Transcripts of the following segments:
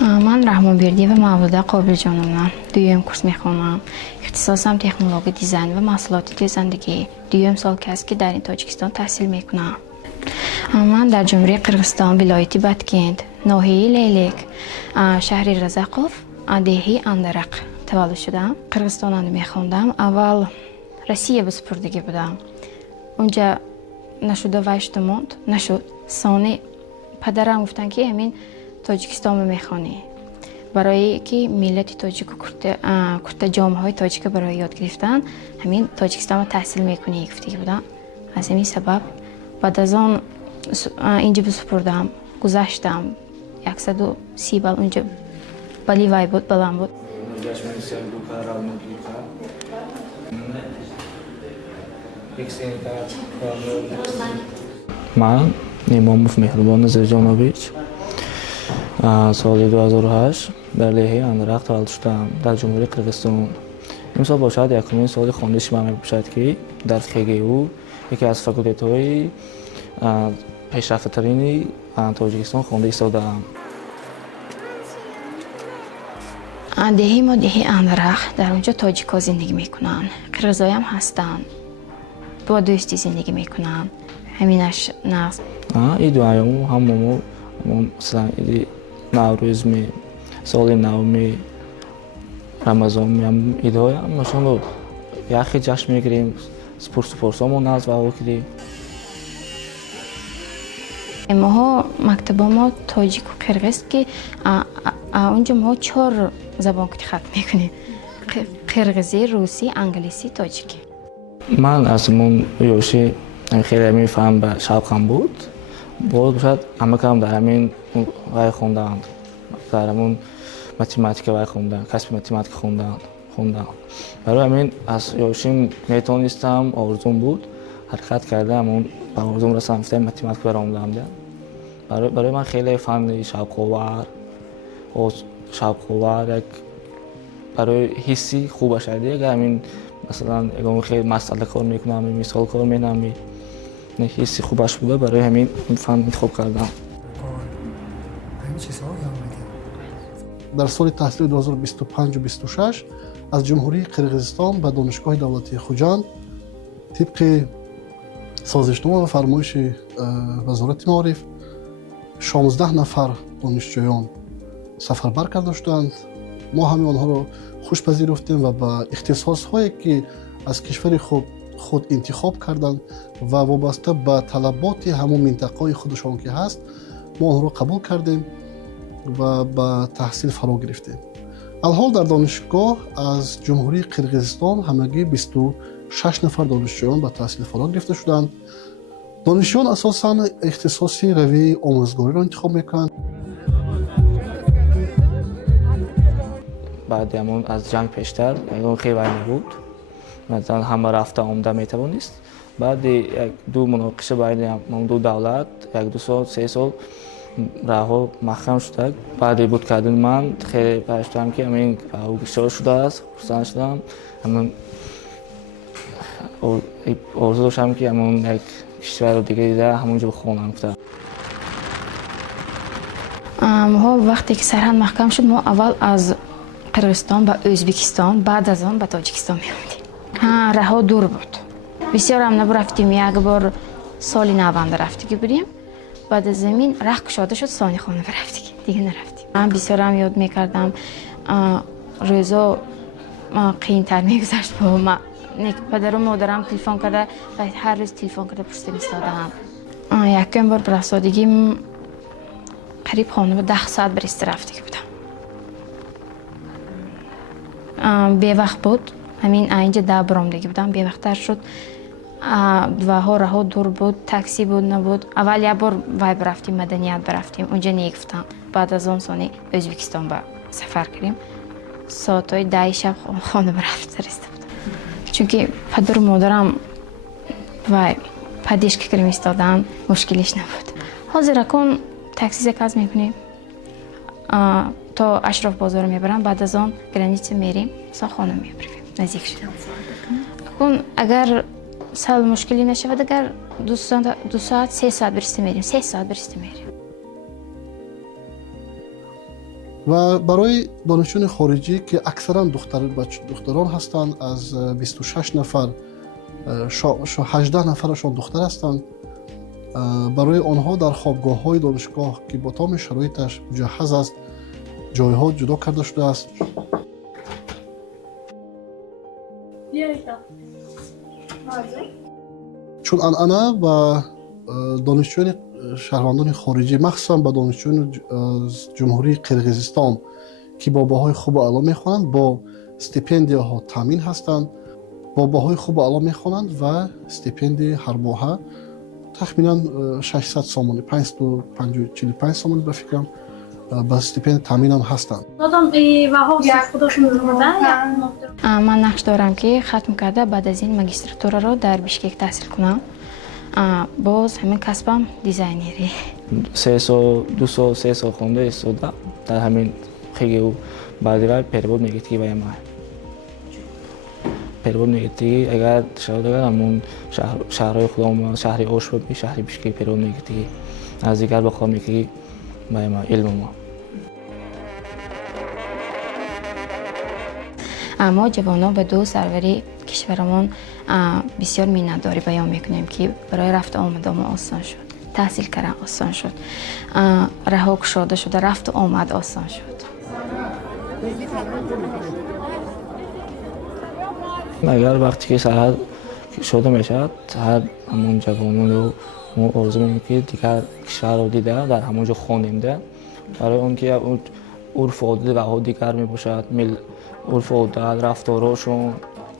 من رحمانبردی و مولوده قابلجانم دویم کورس میخونم. اختصاصم تکنولوژی دیزاین و محصولات زندگی. دویم سال که است که در این تاجیکستان تحصیل میکنم. من در جمهوری قرقیزستان ولایت باتکند ناحیه لیلیک شهر رزاقوف دهه اندرق تولد شدم. قرقیزستان میخوندم. اول روسیه به سپردگی بودم. اونجا نشد و اشتماند نشد. ثانی پدرم گفتن که همین تاجیکستان میخوانی برای که ملت تاجیک و کرد جامعه های تاجیک برای یاد گرفتن همین تاجیکستان تحصیل میکنی گفته بودن. از همین سبب بعد از آن اینجا بسپردم گذشتم 130 بال اونجا بالی وای بود بلند بود. من نیماموف مهربان نظرجانویچ سال 2008 در لیهه اندرق تولد شدم در جمهوری قرقیزستان. امسال باشد یکمین سال خواندش من میباشد که در خگو یکی از فاکولته‌های پیشرفته‌ترین تاجیکستان خوانده ایستاده‌ام. دهه ما دهه اندرق در اونجا تاجیک‌ها زندگی میکنن. قرقیزایی هم هستن. با دوستی زندگی میکنن. همینش نقص. ایدو ایامو هممو مثلا ایدی نوروز می سال نو می رمضان می هم ایدهای هم مثلا یخی جشن میگیریم سپورسامون ناز و کردیم. ما مکتب ما تاجیک و قرقیز که اونجا ما 4 زبان که ختم میکنیم. قرقیزی، روسی، انگلیسی، تاجیکی. من از من یوشی خیلی میفهم به شوقم بود. باید همه کم در همین وای خوندن. در همون متماتیک وای خوندن. کسب متماتیک خوندن. برای همین از یوشیم میتونستم آرزوم بود. حرکت کردم اون به آرزوم رسیدم فتم متماتیک برام دادم. برای من خیلی فن شوق‌آور یک برای حسی خوب شده. اگر همین مثلا اگه خیلی مسئله کار میکنم مثال کار میکنم حسی خوبش بوده برای همین فن انتخاب کردم. در سال تحصیل 2025 و 26 از جمهوری قرقیزستان به دانشگاه دولتی خوجند طبق سازشنامه و فرمایش وزارت معارف 16 نفر دانشجویان سفربر کرده شدند. ما همه آنها را خوش پذیرفتیم و به اختصاص‌هایی که از کشور خود انتخاب کردند و وابسته به طلبات همون منطقه خودشان که هست ما آنها را قبول کردیم و به تحصیل فرا گرفتیم. الحال در دانشگاه از جمهوری قرقیزستان همگی 26 نفر دانشجویان به تحصیل فرا گرفته شدند. دانشجویان اساساً اختصاصی روی آموزگاری را انتخاب میکنند. بعد همون از جنگ پیشتر اون خیلی وای بود. مثلا همه رفته آمده میتوانست. بعد یک دو مناقشه بین دو دولت یک دو سال 3 سال راه محکم شد. بعد بود کردن من خیلی پشتم که همین گشتار شده است. خرسند شدم. همون آرزو داشتم که همون یک کشور دیگه دیده همونجا بخونم گفتم. ما وقتی که سرحد محکم شد ما اول از قرقیزستان به ازبکستان بعد از آن به تاجیکستان می‌آمدیم. راه دور بود. بسیار هم نرفتیم. یک بار سال 90 رفتگی بودیم. بعد از زمین راه کشاده شد ثانی خانه رفتگی دیگه نرفتیم. من بسیار هم یاد می‌کردم. روزا قیمت‌تر می‌گذشت با ما. پدر و مادرم تلفن کرده و هر روز تلفن کرده پشت می‌ایستادم. یکم بار برای سادگی قریب خانه به 10 ساعت برست رفتگی بودم. به وقت بود همین اینجا در برآمدگی بودم. به وقت تر شد و راه دور بود. تاکسی بود نبود. اول یک بار وای برفتیم مدنیت برفتیم اونجا نگفتم. بعد از اون سال ازبکستان با سفر کردیم. ساعتای 10 شب خانه برفت رسیده بودم. چون که پدر و مادرم وای پدیش که کریم ایستادن مشکلش نبود. حاضر کن تاکسی کاز میکنیم تا اشراف بازار میبرم. بعد از آن گرانیچه میریم سا خانه میبریم نزدیک شدیم. اگر سال مشکلی نشود اگر 2 ساعت 3 ساعت برسته میریم 3 ساعت برسته میریم. و برای دانشجویان خارجی که اکثرا دختران هستند، از 26 نفر 18 نفرشان دختر هستند. برای آنها در خوابگاه های دانشگاه که با تمام شرایطش مجهز است جایها جدا کرده شده است. چون انعنه و دانشجویان شهروندان خارجی مخصوصا با دانشجویان جمهوری قرقیزستان که با بهای خوب و اعلا میخوانند با استیپندیا ها تامین هستند، با بهای خوب و اعلا میخوانند و استیپندی هر ماه تخمینا 600 سومانی 545 سومانی به فکرم با استیپند تامین هم هستند. من نقش دارم که ختم کرده بعد از این ماگістратورا رو در بیشکک تحصیل کنم. باز همین کسبم دیزاینری. 3 سال خونده ایستاده در همین خیلی او بعدی перевод میگیتی به ما. перевод میگیتی اگر شاید اگر همون شهرهای خودم شهری آشوب شهری بیشکک перевод میگیتی از دیگر بخوام میگی به ما علم ما. اما جوانان به دو سروری کشورمان بسیار میnnتداری بیان میکنیم که برای رفت آمد ما آسان شد، تحصیل کردن آسان شد، رها گشاده شده، رفت و آمد آسان شد. اگر وقتی که سرحد شده میشد هر همون جوانان رو ما آرزو میکنیم که دیگر کشور رو دیده در همونجا خواننده برای اون که عرف و عادت و دیگر میباشد، عرف و عادت رفتارشون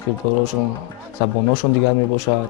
کردارشون زبانشون دیگر میباشد.